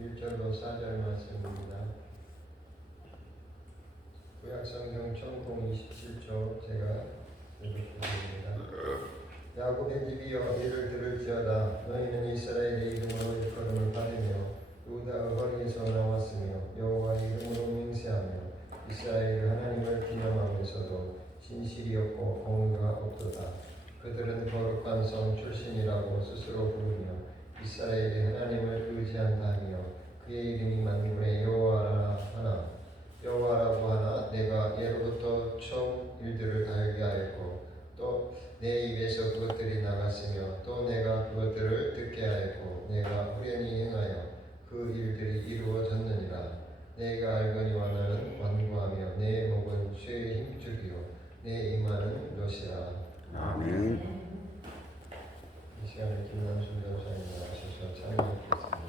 1절로 4절 말씀입니다. 구약성경 전공 27조 제가 읽어드립니다. 야곱의 집이여 이를 들을지어다. 너희는 이스라엘의 이름으로 일컬음을 받으며 유다 거리에서 나왔으며 여호와의 이름으로 맹세하며 이스라엘 하나님을 기념하면서도 진실이 없고 공의가 없도다. 그들은 거룩한 성 출신이라고 스스로 부르며 이스라엘의 하나님을 의지한다 하며 그의 이름이 만군의 여호와라고 하나 내가 예로부터 처음 일들을 알게 하였고 또 내 입에서 그것들이 나갔으며 또 내가 그것들을 듣게 하였고 내가 후련히 행하여 그 일들이 이루어졌느니라. 내가 알거니와 나는 완고하며 내 목은 쇠의 힘줄이요 내 이마는 롯이라. 아멘. 이 시간에 김남순 전사님 나와주셔서 찬양하겠습니다.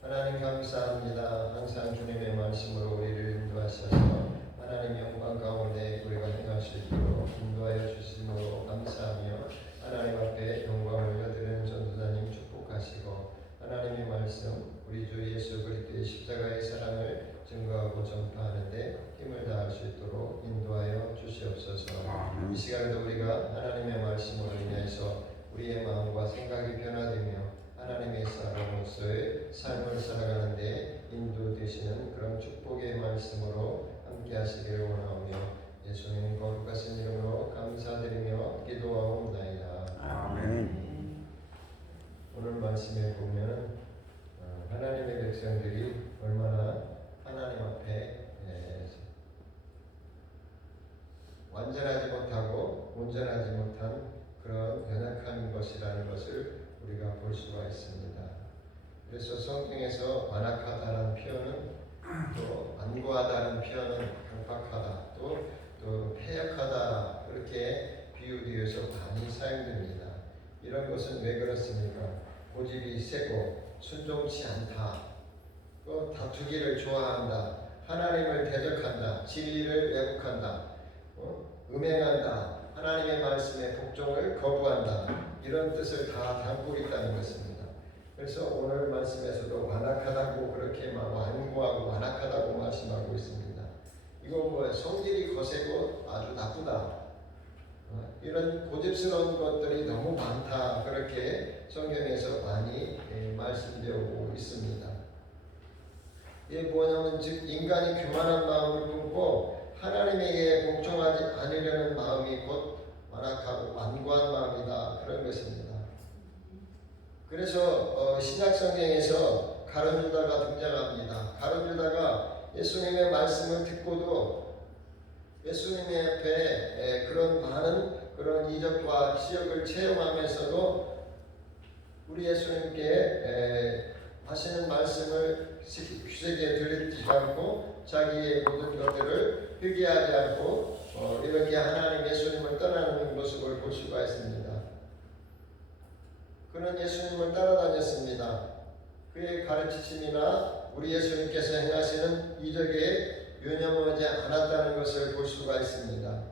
하나님 감사합니다. 항상 주님의 말씀으로 우리를 인도하셔서 하나님 영광 가운데 우리가 행할 수 있도록 인도하여 주심으로 감사하며 하나님 앞에 영광을 올려드리는 전도사님 축복하시고 하나님의 말씀 우리 주 예수 그리스도의 십자가의 사랑을 증거하고 전파하는데 힘을 다할 수 있도록 인도하여 주시옵소서. 이 시간에도 우리가 하나님의 말씀으로 인해서 우리의 마음과 생각이 변화되며 하나님의 사람으로서의 삶을 살아가는데 인도되시는 그런 축복의 말씀으로 함께 하시기를 원하오며 예수님 거룩하신 이름으로 감사드리며 기도하옵나이다. 아멘. 오늘 말씀에 보면 하나님의 백성들이 얼마나 하나님 앞에 완전하지 못하고 온전하지 못한 그런 연약한 것이라는 것을 우리가 볼 수가 있습니다. 그래서 성경에서 완악하다는 표현은 또 완고하다는 표현은 강팍하다 또 패역하다 그렇게 비유되어서 많이 사용됩니다. 이런 것은 왜 그렇습니까? 고집이 세고 순종치 않다. 또 다투기를 좋아한다. 하나님을 대적한다. 진리를 왜곡한다. 음행한다. 하나님의 말씀에 복종을 거부한다. 이런 뜻을 다 담고 있다는 것입니다. 그래서 오늘 말씀에서도 완악하다고 그렇게 완고하고 완악하다고 말씀하고 있습니다. 이거 뭐예요? 성질이 거세고 아주 나쁘다. 이런 고집스러운 것들이 너무 많다. 그렇게 성경에서 많이 말씀되고 있습니다. 이게 뭐냐면 즉 인간이 교만한 마음을 품고 하나님에게 복종하지 않으려는 마음이 곧 완악하고 완고한 마음이다. 그런 것입니다. 그래서 신약 성경에서 가룟 유다가 등장합니다. 가룟 유다가 예수님의 말씀을 듣고도 예수님의 앞에 그런 많은 그런 이적과 기적을 체험하면서도 우리 예수님께 하시는 말씀을 귀세게 들리지 않고 자기의 모든 것들을 회개하지 않고 이렇게 하나님 예수님을 떠나는 모습을 볼 수가 있습니다. 그는 예수님을 따라다녔습니다. 그의 가르치심이나 우리 예수님께서 행하시는 이적에 유념하지 않았다는 것을 볼 수가 있습니다.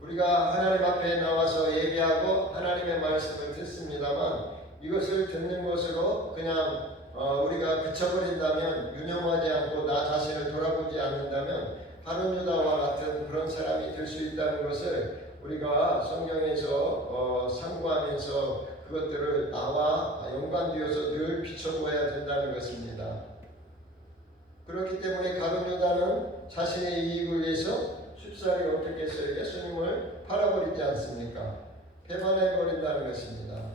우리가 하나님 앞에 나와서 예배하고 하나님의 말씀을 듣습니다만 이것을 듣는 것으로 그냥 우리가 그쳐버린다면 유념하지 않고 나 자신을 돌아보지 않는다면 가룟 유다와 같은 그런 사람이 될 수 있다는 것을 우리가 성경에서 상고하면서 그것들을 나와 연관되어서 늘 비춰보아야 된다는 것입니다. 그렇기 때문에 가룟 유다는 자신의 이익을 위해서 쉽사리 어떻게 해서 예수님을 팔아버리지 않습니까? 배반해버린다는 것입니다.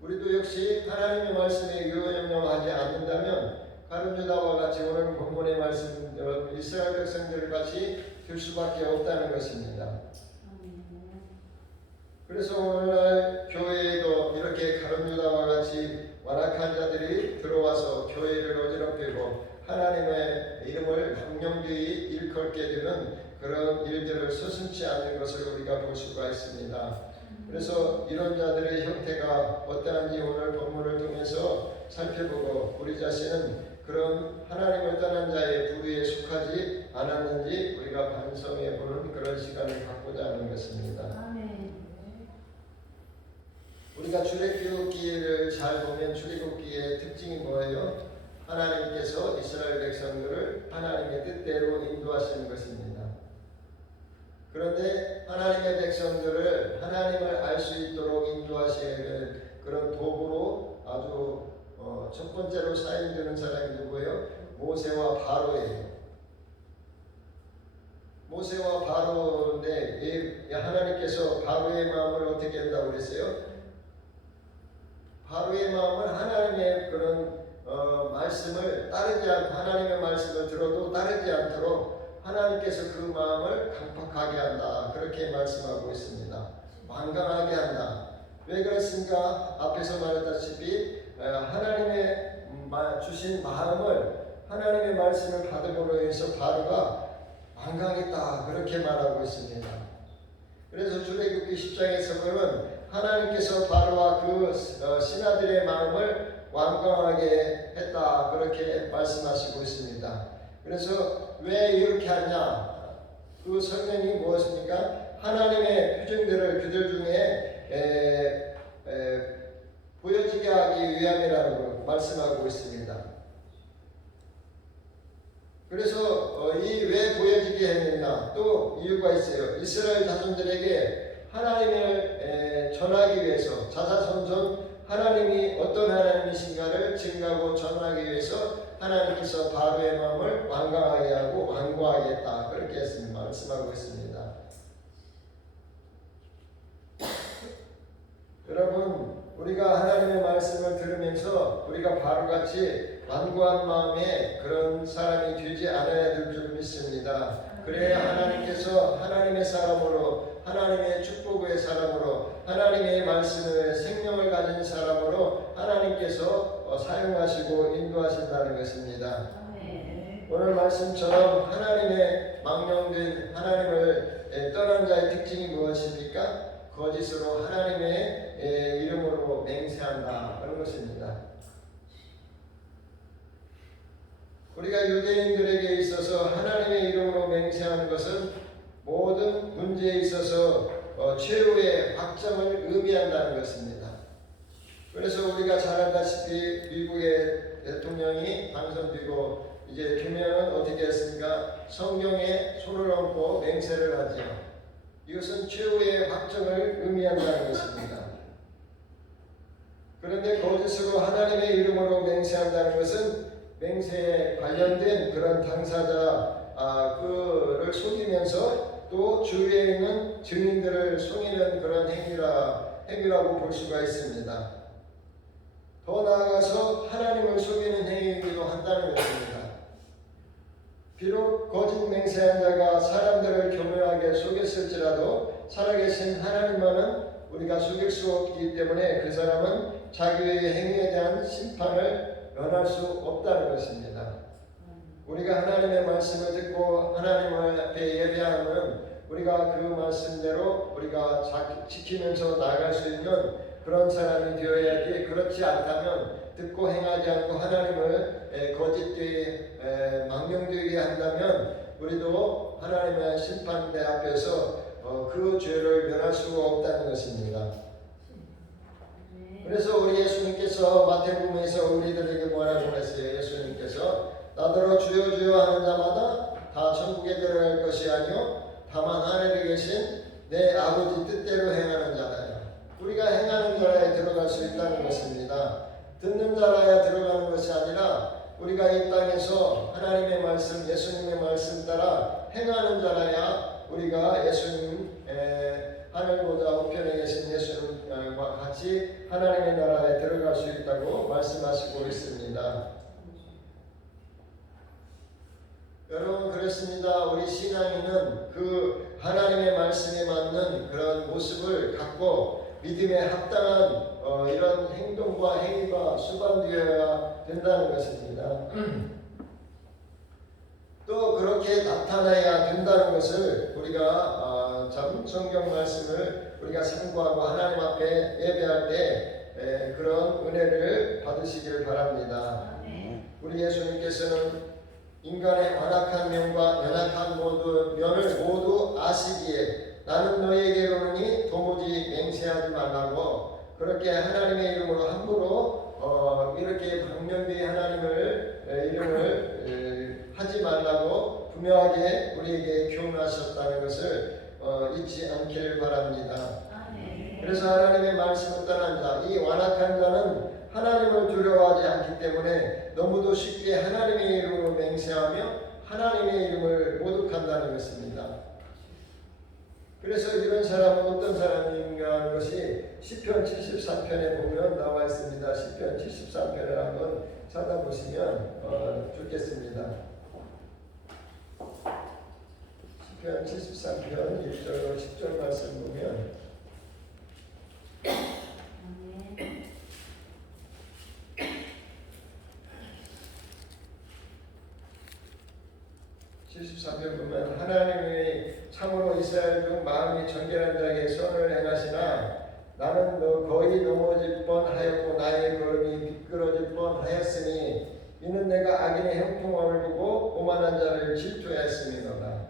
우리도 역시 하나님의 말씀에 유념하지 않는다면 가룟 유다와 같이 오늘 본문의 말씀 이스라엘 백성들 같이 될 수밖에 없다는 것입니다. 그래서 오늘날 교회에도 이렇게 가룟 유다와 같이 완악한 자들이 들어와서 교회를 어지럽히고 하나님의 이름을 망령되이 일컬게 되는 그런 일들을 서슴지 않는 것을 우리가 볼 수가 있습니다. 그래서 이런 자들의 형태가 어떠한지 오늘 본문을 통해서 살펴보고 우리 자신은 그런 하나님을 떠난 자의 부류에 속하지 않았는지 우리가 반성해 보는 그런 시간을 갖고자 하는 것입니다. 우리가 출애굽기를 잘 보면 출애굽기의 특징이 뭐예요? 하나님께서 이스라엘 백성들을 하나님의 뜻대로 인도하시는 것입니다. 그런데 하나님의 백성들을 하나님을 알 수 있도록 인도하시는 그런 도구로 아주 첫 번째로 사용되는 사람이 누구예요? 모세와 바로예요. 모세와 바로인데 하나님께서 바로의 마음을 어떻게 한다고 그랬어요? 바로의 마음은 하나님의 그런 말씀을 따르지 않고 하나님의 말씀을 들어도 따르지 않도록 하나님께서 그 마음을 강팍하게 한다. 그렇게 말씀하고 있습니다. 완강하게 한다. 왜 그렇습니까? 앞에서 말했다시피 하나님의 주신 마음을 하나님의 말씀을 받음으로 해서 바로가 완강했다. 그렇게 말하고 있습니다. 그래서 출애굽기 10장에서 보면 하나님께서 바로와 그 신하들의 마음을 완강하게 했다. 그렇게 말씀하시고 있습니다. 그래서 왜 이렇게 하냐? 그 설명이 무엇입니까? 하나님의 표징들을 그들 중에 보여지게 하기 위함이라고 말씀하고 있습니다. 그래서 이 왜 보여지게 했느냐? 또 이유가 있어요. 이스라엘 자손들에게 하나님을 전하기 위해서 자자손손 하나님이 어떤 하나님이신가를 증거하고 전하기 위해서 하나님께서 바로의 마음을 완강하게 하고 완고하게 했다. 그렇게 말씀하고 있습니다. 여러분, 우리가 하나님의 말씀을 들으면서 우리가 바로같이 완고한 마음에 그런 사람이 되지 않아야 될 줄 믿습니다. 그래야 하나님께서 하나님의 사람으로 하나님의 축복의 사람으로 하나님의 말씀을 생명을 가진 사람으로 하나님께서 사용하시고 인도하신다는 것입니다. 오늘 말씀처럼 하나님의 망령된 하나님을 떠난 자의 특징이 무엇입니까? 거짓으로 하나님의 이름으로 맹세한다. 그런 것입니다. 우리가 유대인들에게 있어서 하나님의 이름으로 맹세하는 것은 모든 문제에 있어서 최후의 확정을 의미한다는 것입니다. 그래서 우리가 잘 알다시피 미국의 대통령이 당선되고 이제 되면은 어떻게 했습니까? 성경에 손을 얹고 맹세를 하죠. 이것은 최후의 확정을 의미한다는 것입니다. 그런데 거짓으로 하나님의 이름으로 맹세한다는 것은 맹세에 관련된 그런 당사자 그를 속이면서 또 주위에 있는 증인들을 속이는 그런 행위라고 볼 수가 있습니다. 더 나아가서 하나님을 속이는 행위이기도 한다는 것입니다. 비록 거짓 맹세한 자가 사람들을 교묘하게 속였을지라도 살아계신 하나님만은 우리가 속일 수 없기 때문에 그 사람은 자기의 행위에 대한 심판을 면할 수 없다는 것입니다. 우리가 하나님의 말씀을 듣고 하나님 앞에 예배하면 우리가 그 말씀대로 우리가 지키면서 나아갈 수 있는 그런 사람이 되어야지, 그렇지 않다면 듣고 행하지 않고 하나님을 거짓되이 망령되게 한다면 우리도 하나님의 심판대 앞에서 그 죄를 면할 수가 없다는 것입니다. 그래서 우리 예수님께서 마태복음에서 우리들에게 뭐라고 그랬어요? 예수님께서 나더러 주여 주여 하는 자마다 다 천국에 들어갈 것이 아니요 다만 하늘에 계신 내 아버지 뜻대로 행하는 자라요. 우리가 행하는 자라에 들어갈 수 있다는 것입니다. 듣는 자라야 들어가는 것이 아니라 우리가 이 땅에서 하나님의 말씀, 예수님의 말씀 따라 행하는 자라야 우리가 예수님 하늘보다 우편에 계신 예수님과 같이 하나님의 나라에 들어갈 수 있다고 말씀하시고 있습니다. 여러분, 그렇습니다. 우리 신앙인은 그 하나님의 말씀에 맞는 그런 모습을 갖고 믿음에 합당한 이런 행동과 행위가 수반되어야 된다는 것입니다. 또 그렇게 나타나야 된다는 것을 우리가 참 성경 말씀을 우리가 상고하고 하나님 앞에 예배할 때 그런 은혜를 받으시기를 바랍니다. 우리 예수님께서는 인간의 완악한 면과 연약한 면을 모두 아시기에 나는 너희에게로니 도무지 맹세하지 말라고 그렇게 하나님의 이름으로 함부로 이렇게 방면되이 하나님을 이름을 하지 말라고 분명하게 우리에게 교훈하셨다는 것을 잊지 않기를 바랍니다. 그래서 하나님의 말씀을 떠난 자, 이 완악한 자는 하나님을 두려워하지 않기 때문에 너무도 쉽게 하나님의 이름으로 맹세하며 하나님의 이름을 모독한다는 것입니다. 그래서 이런 사람은 어떤 사람인가 하는 것이 시편 73편에 보면 나와 있습니다. 시편 73편을 한번 찾아보시면 좋겠습니다. 시편 73편 1절로 10절 말씀 보면 73편 보면 하나님이 참으로 이스라엘 중 마음이 정결한 자에게 선을 행하시나 나는 거의 넘어질 뻔하였고 나의 걸음이 미끄러질 뻔하였으니 이는 내가 악인의 형통함을 보고 오만한 자를 질투하였음이로다.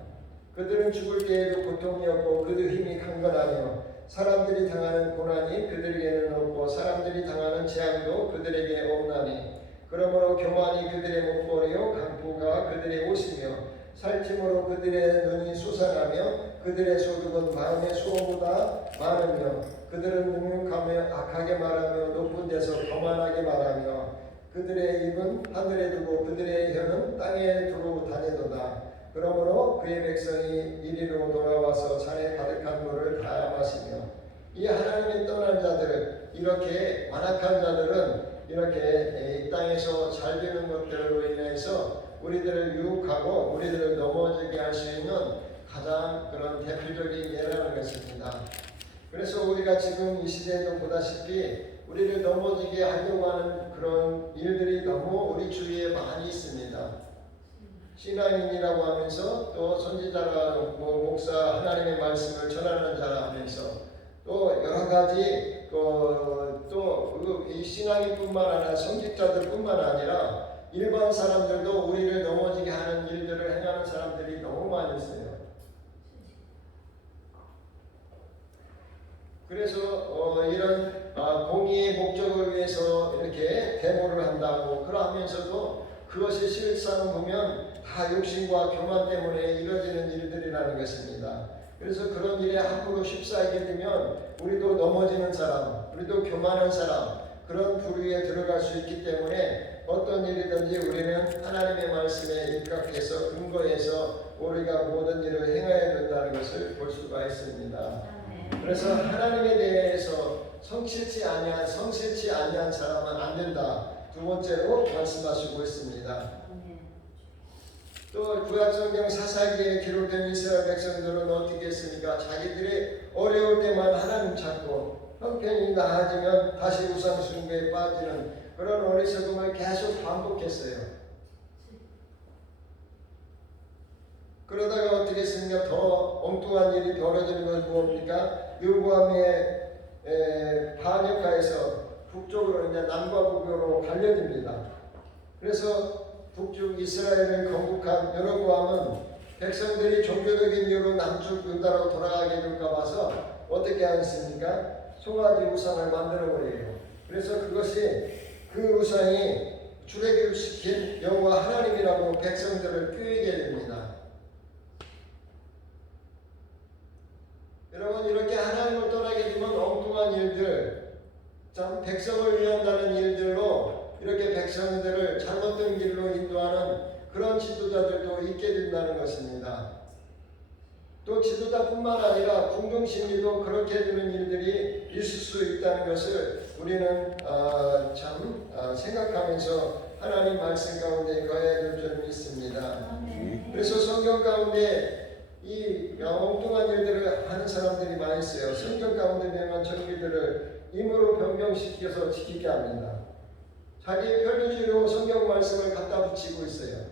그들은 죽을 때에도 고통이었고 그들 힘이 강건하며 사람들이 당하는 고난이 그들에게는 없고 사람들이 당하는 재앙도 그들에게 없나니 그러므로 교만이 그들의 목걸이요 강포가 그들의 옷이며 살찜으로 그들의 눈이 솟아나며 그들의 소득은 마음의 소음보다 많으며 그들은 능욕하며 악하게 말하며 높은 데서 거만하게 말하며 그들의 입은 하늘에 두고 그들의 혀는 땅에 두고 다니도다. 그러므로 그의 백성이 이리로 돌아와서 잔에 가득한 물을 다 마시며 이 하나님의 떠난 자들, 이렇게 완악한 자들은 이렇게 이 땅에서 잘 되는 것들로 인해서 우리들을 유혹하고 우리들을 넘어지게 할 수 있는 가장 그런 대표적인 예라는 것입니다. 그래서 우리가 지금 이 시대에도 보다시피 우리를 넘어지게 하려고 하는 그런 일들이 너무 우리 주위에 많이 있습니다. 신앙인이라고 하면서 또 선지자라 목사 하나님의 말씀을 전하는 자라 하면서 또 여러 가지 또 이 신앙인뿐만 아니라 성직자들뿐만 아니라 일반 사람들도 우리를 넘어지게 하는 일들을 행하는 사람들이 너무 많이 있어요. 그래서 이런 공의의 목적을 위해서 이렇게 데모를 한다고 그러면서도 그것이 실상 보면 다 욕심과 교만 때문에 이루어지는 일들이라는 것입니다. 그래서 그런 일에 함부로 휩싸이게 되면 우리도 넘어지는 사람, 우리도 교만한 사람, 그런 부류에 들어갈 수 있기 때문에 어떤 일이든지 우리는 하나님의 말씀에 입각해서 근거해서 우리가 모든 일을 행해야 된다는 것을 볼 수가 있습니다. 그래서 하나님에 대해서 성실치 아니한 사람은 안 된다. 두 번째로 말씀하시고 있습니다. 또 구약성경 사사기에 기록된 이스라엘 백성들은 어떻게 했습니까? 자기들이 어려울 때만 하나님 찾고 형편이 나아지면 다시 우상 숭배에 빠지는 그런 어리석음을 계속 반복했어요. 그러다가 어떻게 했습니까? 더 엉뚱한 일이 벌어지는 것은 무엇입니까? 여호보암의 반역하에서 북쪽으로 이제 남과 북으로 갈려집니다. 그래서 북쪽 이스라엘을 건국한 여로보암은 백성들이 종교적인 이유로 남쪽 유다로 돌아가게 될까 봐서 어떻게 하겠습니까? 송아지 우상을 만들어 버려요. 그래서 그것이 그 우상이 출애굽을 시킨 여호와 하나님이라고 백성들을 꾀게 됩니다. 여러분, 이렇게 하나님을 떠나게 되면 엉뚱한 일들, 참 백성을 위한다는 일들로 이렇게 백성들을 잘못된 길로 인도하는 그런 지도자들도 있게 된다는 것입니다. 또 지도자뿐만 아니라 궁중심리도 그렇게 되는 일들이 있을 수 있다는 것을 우리는 생각하면서 하나님 말씀 가운데 거해야 될 점이 있습니다. 그래서 성경 가운데 이 엉뚱한 일들을 하는 사람들이 많이 있어요. 성경 가운데 명한 정기들을 임으로 변경시켜서 지키게 합니다. 자기의 편리주의로 성경 말씀을 갖다 붙이고 있어요.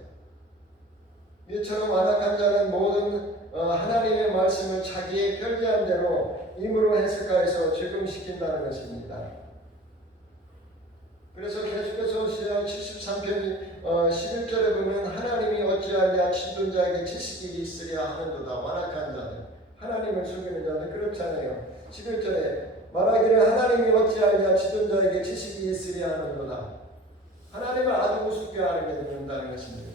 이처럼 완악한 자는 모든 하나님의 말씀을 자기의 편리한 대로 임으로 해석하여서 적용시킨다는 것입니다. 그래서 계속해서 73편 11절에 보면 하나님이 어찌하랴 지존자에게 지식이 있으랴 하는도다. 완악한 자들, 하나님을 속이는 자들 그렇잖아요. 11절에 말하기를 하나님이 어찌하랴 지존자에게 지식이 있으랴 하는도다. 하나님을 아주 우습게 알게 된다는 것입니다.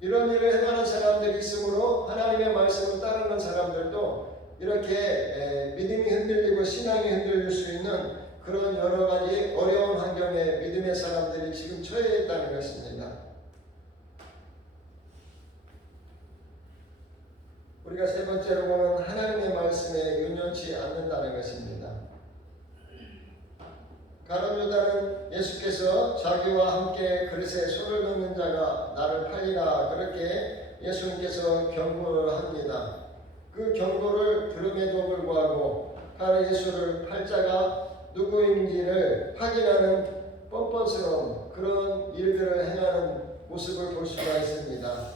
이런 일을 행하는 사람들이 있으므로 하나님의 말씀을 따르는 사람들도 이렇게 믿음이 흔들리고 신앙이 흔들릴 수 있는 그런 여러 가지 어려운 환경에 믿음의 사람들이 지금 처해 있다는 것입니다. 우리가 세 번째로 보면 하나님의 말씀에 연연치 않는다는 것입니다. 가룟 유다는 예수께서 자기와 함께 그릇에 손을 넣는 자가 나를 팔리라 그렇게 예수님께서 경고를 합니다. 그 경고를 들음에도 불구하고 예수를 팔 자가 누구인지를 확인하는 뻔뻔스러운 그런 일들을 행하는 모습을 볼 수가 있습니다.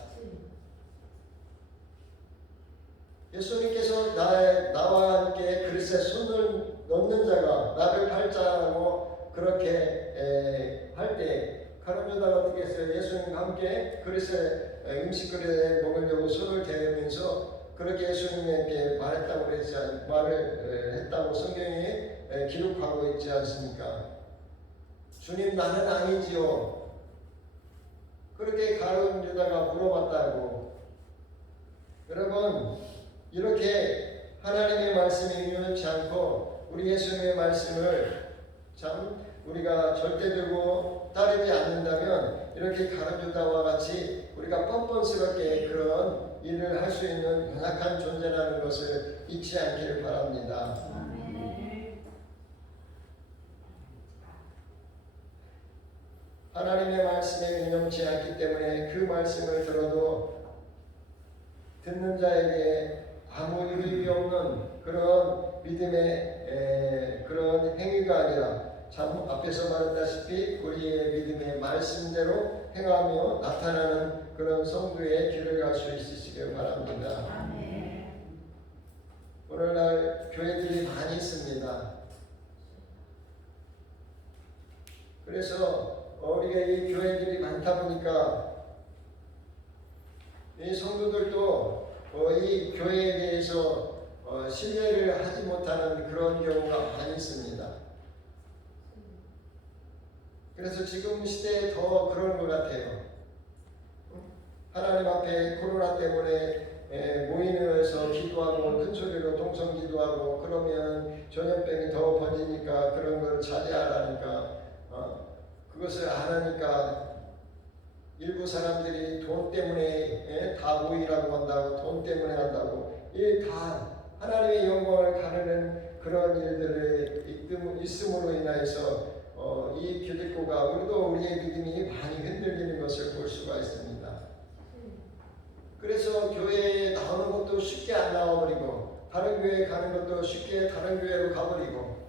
예수님께서 나와 함께 그릇에 손을 넣는 자가 나를 팔 자라고 그렇게 할 때 가룟 유다가 어떻게 했어요? 예수님과 함께 그릇에 음식 그릇에 먹으려고 손을 대면서 그렇게 예수님에게 말을 했다고 성경이 기록하고 있지 않습니까? 주님 나는 아니지요. 그렇게 가룟 유다가 물어봤다고. 여러분, 이렇게 하나님의 말씀이 유연치 않고 우리 예수님의 말씀을 참 우리가 절대 들고 따르지 않는다면 이렇게 가룟 유다와 같이 우리가 뻔뻔스럽게 그런 일을 할 수 있는 연약한 존재라는 것을 잊지 않기를 바랍니다. 하나님의 말씀에 유념치 않기 때문에 그 말씀을 들어도 듣는 자에게 아무 유익이 없는 그런 믿음의 그런 행위가 아니라 참 앞에서 말했다시피 우리의 믿음의 말씀대로 행하며 나타나는 그런 성도의 길을 갈 수 있으시길 바랍니다. 아멘. 오늘날 교회들이 많이 있습니다. 그래서 우리가 이 교회들이 많다 보니까 이 성도들도 이 교회에 대해서 신뢰를 하지 못하는 그런 경우가 많이 있습니다. 그래서 지금 시대에 더 그런 것 같아요. 하나님 앞에 코로나 때문에 모임에서 기도하고 큰 소리로 동성 기도하고 그러면 전염병이 더 번지니까 그런 걸 자제하라니까 그것을 안 하니까 일부 사람들이 돈 때문에 다 모이라고 한다고 돈 때문에 한다고 이 다 하나님의 영광을 가르는 그런 일들이 있음으로 인하여서 이 기득고가 우리도 우리의 믿음이 많이 흔들리는 것을 볼 수가 있습니다. 그래서 교회에 나오는 것도 쉽게 안 나와버리고 다른 교회에 가는 것도 쉽게 다른 교회로 가버리고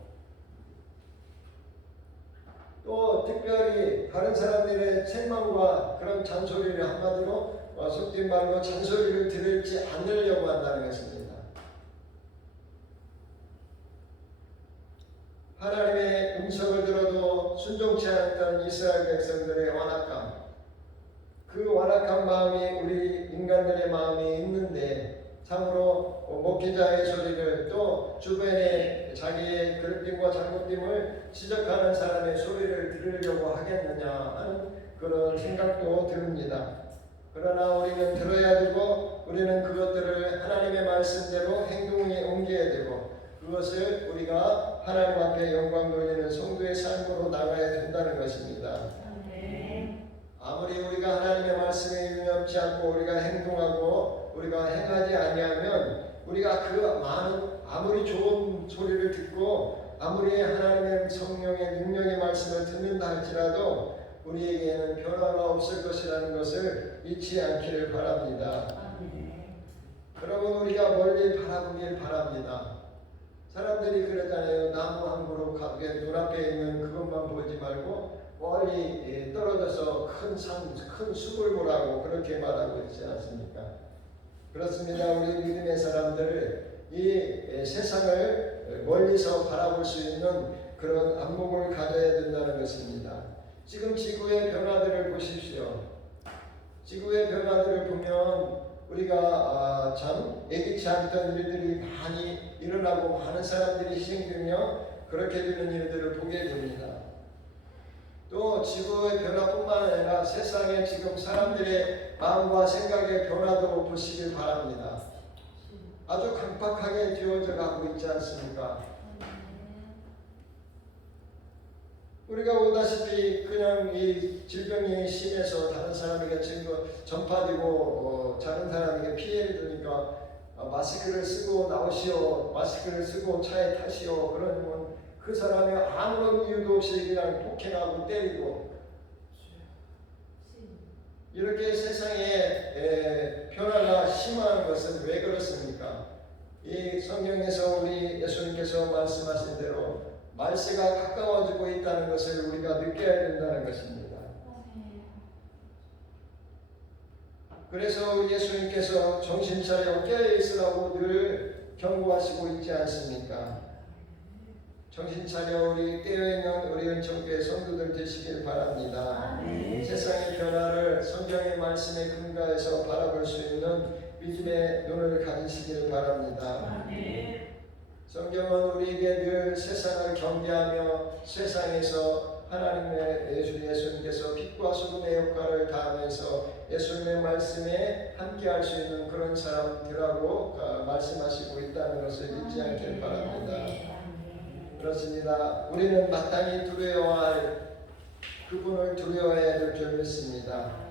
또 특별히 다른 사람들의 책망과 그런 잔소리를 한마디로 속된 말로 잔소리를 들을지 않으려고 한다는 것입니다. 하나님의 음성을 들어도 순종치 않았던 이스라엘 백성들의 완악감, 그 완악한 마음이 우리 인간들의 마음에 있는데 참으로 목회자의 소리를 또 주변에 자기의 그릇됨과 잘못됨을 지적하는 사람의 소리를 들으려고 하겠느냐 하는 그런 생각도 듭니다. 그러나 우리는 들어야 되고 우리는 그것들을 하나님의 말씀대로 행동에 옮겨야 되고 그것을 우리가 하나님 앞에 영광 돌리는 성도의 삶으로 나가야 된다는 것입니다. 아무리 우리가 하나님의 말씀에 유념치 않고 우리가 행동하고 우리가 행하지 아니하면 우리가 그 많은 아무리 좋은 소리를 듣고 아무리 하나님의 성령의 능력의 말씀을 듣는다 할지라도 우리에게는 변화가 없을 것이라는 것을 잊지 않기를 바랍니다. 여러분 우리가 멀리 바라보길 바랍니다. 사람들이 그러잖아요. 나무 한 그루 가게 눈앞에 있는 그것만 보지 말고 멀리 떨어져서 큰 산, 큰 숲을 보라고 그렇게 말하고 있지 않습니까? 그렇습니다. 우리 믿음의 사람들을 이 세상을 멀리서 바라볼 수 있는 그런 안목을 가져야 된다는 것입니다. 지금 지구의 변화들을 보십시오. 지구의 변화들을 보면 우리가 참 예기치 않던 일들이 많이 일어나고 많은 사람들이 희생되며 그렇게 되는 일들을 보게 됩니다. 또 지구의 변화뿐만 아니라 세상에 지금 사람들의 마음과 생각의 변화도 보시길 바랍니다. 아주 강팍하게 되어져 가고 있지 않습니까? 우리가 보다시피 그냥 이 질병이 심해서 다른 사람에게 전파되고 다른 사람에게 피해를 주니까 마스크를 쓰고 나오시오, 마스크를 쓰고 차에 타시오 그러면 그 사람이 아무런 이유도 없이 그냥 폭행하고 때리고 이렇게 세상에 변화가 심한 것은 왜 그렇습니까? 이 성경에서 우리 예수님께서 말씀하신 대로 말세가 가까워지고 있다는 것을 우리가 느껴야 된다는 것입니다. 그래서 우리 예수님께서 정신 차려 깨어 있으라고 늘 경고하시고 있지 않습니까? 정신 차려 우리 깨어있는 우리 은총교회 성도들 되시길 바랍니다. 세상의 변화를 성경의 말씀에 근거해서 바라볼 수 있는 믿음의 눈을 가지시길 바랍니다. 성경은 우리에게 늘 세상을 경계하며 세상에서 하나님의 예수님께서 빛과 소금의 역할을 다하면서 예수님의 말씀에 함께할 수 있는 그런 사람들하고 말씀하시고 있다는 것을 잊지 않길 바랍니다. 그렇습니다. 우리는 마땅히 두려워할 그분을 두려워해야 될 줄 믿습니다.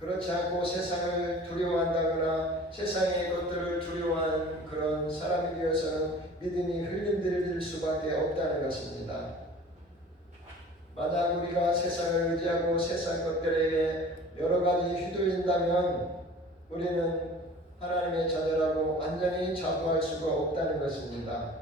그렇지 않고 세상을 두려워한다거나 세상의 것들을 두려워하는 그런 사람이 되어서는 믿음이 흔들릴 수밖에 없다는 것입니다. 만약 우리가 세상을 의지하고 세상 것들에게 여러 가지 휘둘린다면 우리는 하나님의 자녀라고 완전히 자부할 수가 없다는 것입니다.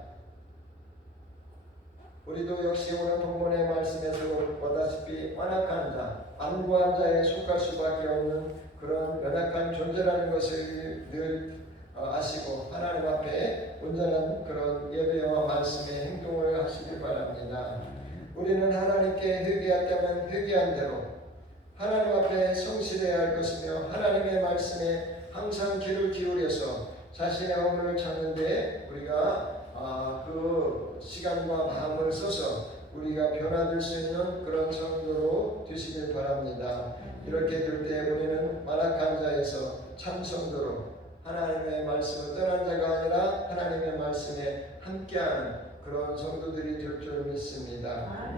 우리도 역시 오늘 본문의 말씀에서 보다시피 완악한 자, 안구한 자에 속할 수밖에 없는 그런 연약한 존재라는 것을 늘 아시고 하나님 앞에 온전한 그런 예배와 말씀의 행동을 하시길 바랍니다. 우리는 하나님께 회개했다면 회개한 대로 하나님 앞에 성실해야 할 것이며 하나님의 말씀에 항상 귀를 기울여서 자신의 허물을 찾는 데 우리가 그 시간과 마음을 써서 우리가 변화될 수 있는 그런 성도로 되시길 바랍니다. 이렇게 될 때 우리는 완악한 자에서 참 성도로 하나님의 말씀을 떠난 자가 아니라 하나님의 말씀에 함께하는 그런 성도들이 될 줄 믿습니다.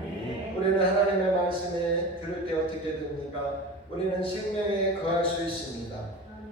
우리는 하나님의 말씀에 들을 때 어떻게 됩니까? 우리는 생명에 거할 수 있습니다.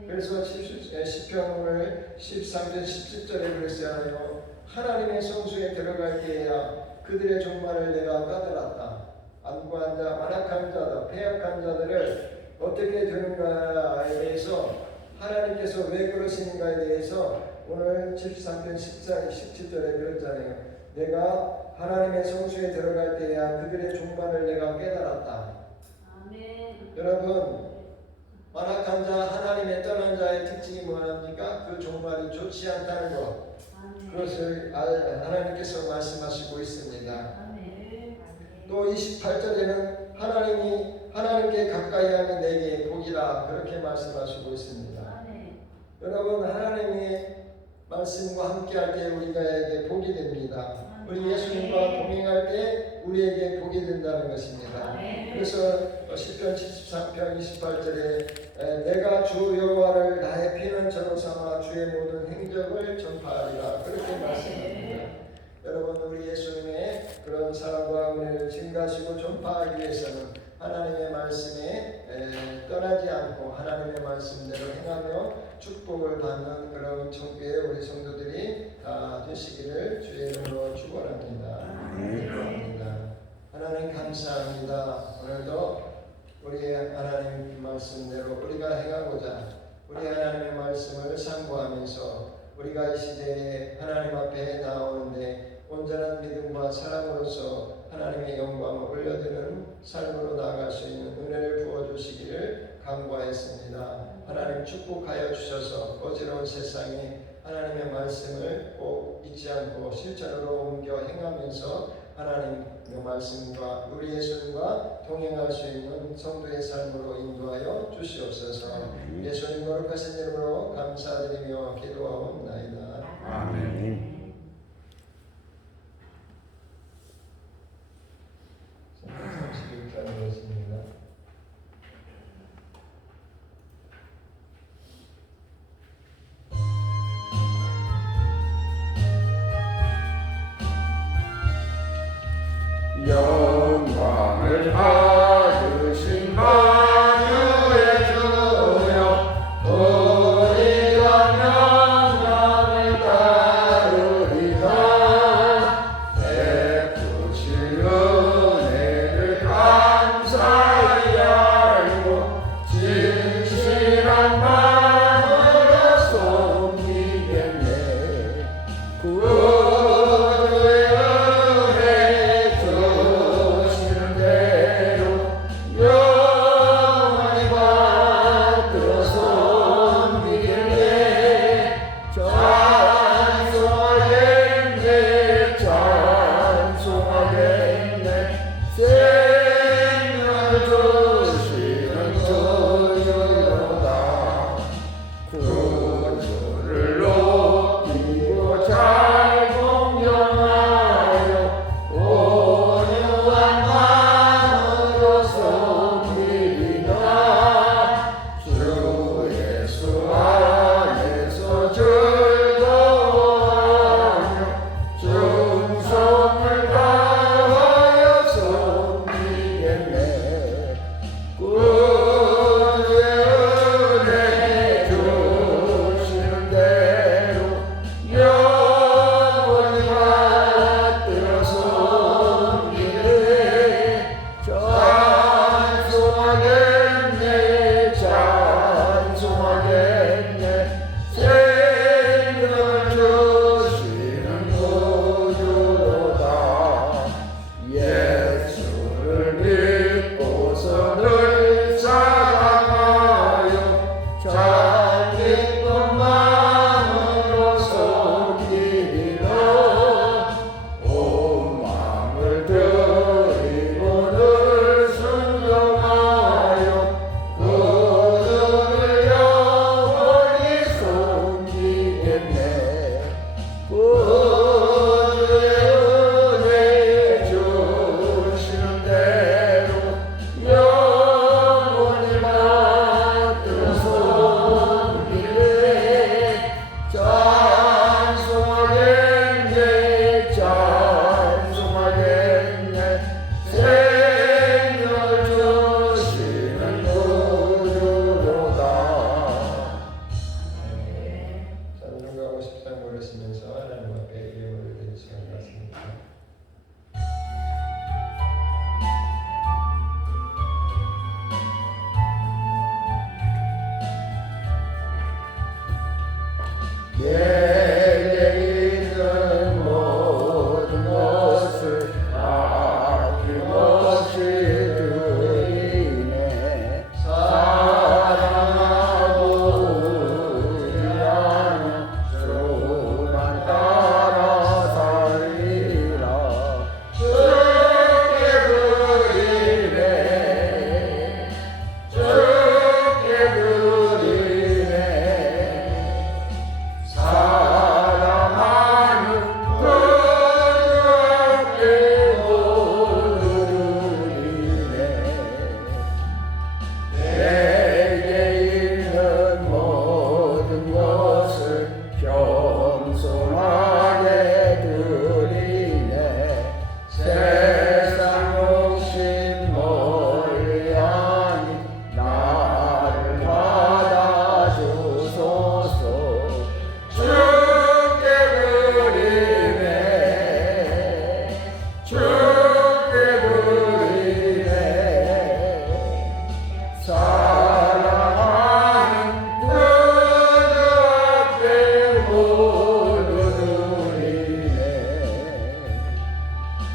그래서 시편 오늘 13편 17절에 그랬잖아요. 하나님의 성소에 들어갈 때에야 그들의 종말을 내가 까닭았다. 안구한 자, 완악한 자들, 패역한 자들을 어떻게 되는가에 대해서 하나님께서 왜 그러시는가에 대해서 오늘 13편 17절에 그랬잖아요. 내가 하나님의 성소에 들어갈 때에야 그들의 종말을 내가 깨달았다. 아멘. 여러분, 완악한 자, 하나님의 떠난 자의 특징이 뭐합니까? 그 종말이 좋지 않다는 것. 그것을 하나님께서 말씀하시고 있습니다. 아멘. 또 28절에는 하나님께 가까이 하는 내게 복이라 그렇게 말씀하시고 있습니다. 아멘. 여러분, 하나님의 말씀과 함께할 때 우리에게 복이 됩니다. 우리 예수님과 동행할 때 우리에게 복이 된다는 것입니다. 그래서 시편 73편 28절에 내가 주 여호와를 나의 피난처로 삼아 주의 모든 행적을 전파하리라 그렇게 말씀합니다. 여러분, 우리 예수님의 그런 사랑과 은혜를 증가하시고 전파하기 위해서는 하나님의 말씀에 떠나지 않고 하나님의 말씀대로 행하며 축복을 받는 그런 천국의 우리 성도들이 다 되시기를 주의 이름으로 축원합니다. 축원합니다. 하나님 감사합니다. 오늘도 우리 하나님 말씀대로 우리가 행하고자 우리 하나님의 말씀을 상고하면서 우리가 이 시대에 하나님 앞에 나오는데 온전한 믿음과 사랑으로서 하나님의 영광을 올려드리는 삶으로 나아갈 수 있는 은혜를 부어주시기를 간구하였습니다. 하나님 축복하여 주셔서 어지러운 세상에 하나님의 말씀을 꼭 잊지 않고 실천으로 옮겨 행하면서 하나님의 말씀과 우리 예수님과 동행할 수 있는 성도의 삶으로 인도하여 주시옵소서. 예수님 거룩하신 이름으로 감사드리며 기도하옵나이다. 아멘. 31절 말씀입니다. 영광을 받으신 만유의 주여 우리가 명령을 따르리라. 베푸신 은혜를 감사히 알고 진실한 마음으로 섬기겠네. 구주의 은혜 주시는 대로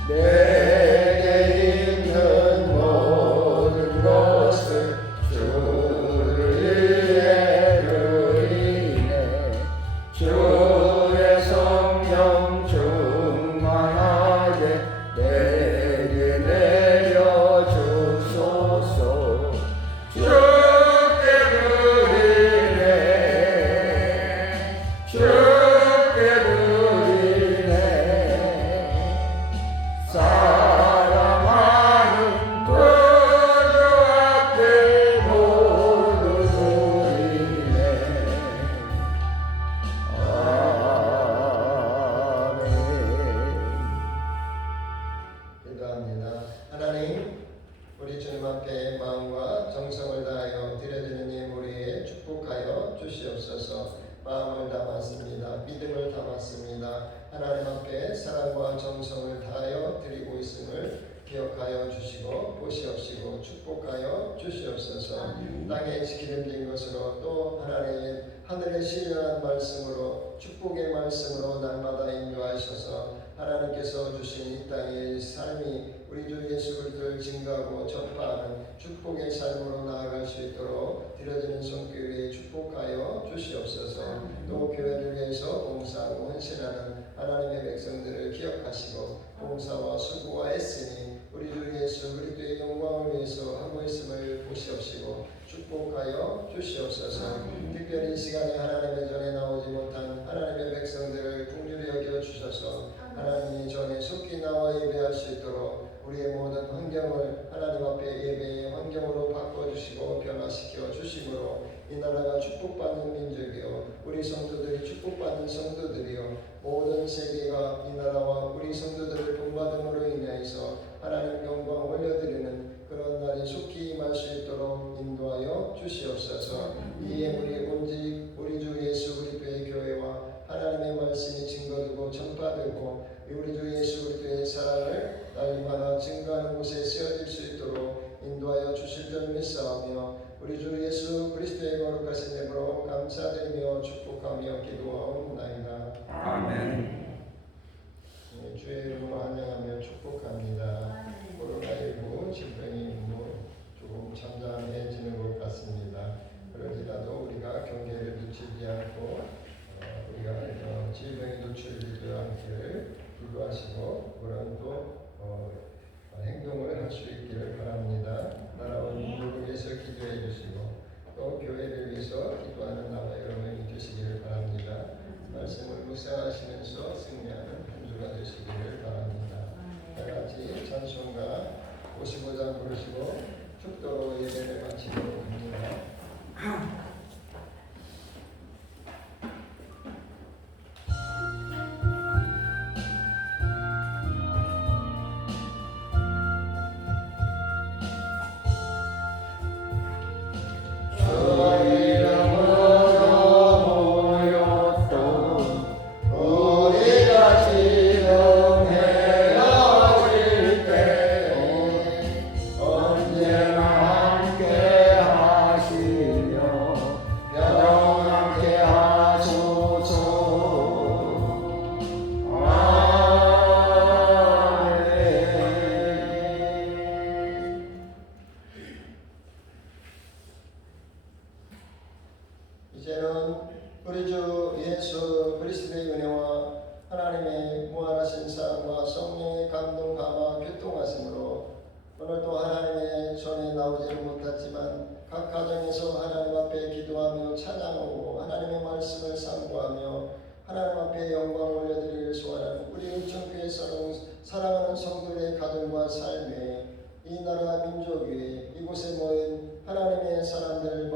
내게 있는 모든 것을 주를 위해 드리네. 주의 성령 충만하게 내게 내려주소서. 주께 드리네. 주께 드리네. 사랑하는 구주 앞에 모두 드리네. 아멘. 기도합니다. 하나님, 우리 주님 앞에 마음과 정성을 다하여 드려지는 예물에 축복하여 주시옵소서. 마음을 담았습니다. 믿음을 담았습니다. 하나님 앞에 사랑과 정성을 다하여 드리고 있음을 기억하여 주시고 보시옵시고 축복하여 주시옵소서. 땅에 기름진 것으로 또 하늘의 신령한 말씀으로 축복의 말씀으로 날마다 인도하셔서 하나님께서 주신 이 땅의 삶이 우리 주 예수 그리스도를 증거하고 전파하는 축복의 삶으로 나아갈 수 있도록 드려지는 손길에 축복하여 주시옵소서. 또 교회를 위해서 봉사하고 헌신하는 하나님의 백성들을 기억하시고 봉사와 수고와 애쓰니 우리 주 예수 그리스도의 영광을 위해서 하고 있음을 보시옵시고 축복하여 주시옵소서. 특별히 이 시간에 하나님의 전에 나오지 못한 하나님의 백성들을 긍휼히 여겨 주셔서 하나님이 전에 속히 나와 예배할 수 있도록 우리의 모든 환경을 하나님 앞에 예배의 환경으로 바꿔주시고 변화시켜 주심으로 이 나라가 축복받는 민족이요 우리 성도들이 축복받는 성도들이요 모든 세계가 이 나라와 우리 성도들을 본받음으로 인하여서 하나님 영광 올려드리는 그런 날이 속히 임할 수 있도록 인도하여 주시옵소서. 이 예물이 오직 우리 주 예수 그리스도의 교회와 하나님의 말씀이 증거되고 전파되고 우리 주 예수 그리스도의 사랑을 날마다 증거하는 곳에 쓰여질 수 있도록 인도하여 주실 줄 믿사오며 우리 주 예수 그리스도의 거룩하신 이름으로 감사드리며 축복하며 기도하옵나이다. 아멘. 주의 이름으로 환영하며 축복합니다. 코로나19 질병이 조금 잠잠해지는 것 같습니다. 그러지라도 우리가 경계를 늦추지 않고 우리가 질병에 노출되지 않기를 기도하시고 그런 또 행동을 할 수 있기를 바랍니다. 나라와 민족을 위해서 기도해 주시고 또 교회를 위해서 기도하는 나와 여러분이 되시기를 바랍니다. 말씀을 묵상하시면서 승리하는 한 주가 되시기를 바랍니다. 다 같이 찬송가 55장 부르시고 축도로 예배를 마치도록 합니다. 이제는 우리 주 예수 그리스도의 은혜와 하나님의 무한하신 사랑과 성령의 감동 감화 교통하심으로 오늘도 하나님의 전에 나오지는 못했지만 각 가정에서 하나님 앞에 기도하며 찬양하고 하나님의 말씀을 상고하며 하나님 앞에 영광을 올려드리길 소원하는 우리 은총교회에서는 사랑하는 성도의 가정과 삶에 이 나라 민족 위에 이곳에 모인 하나님의 사람들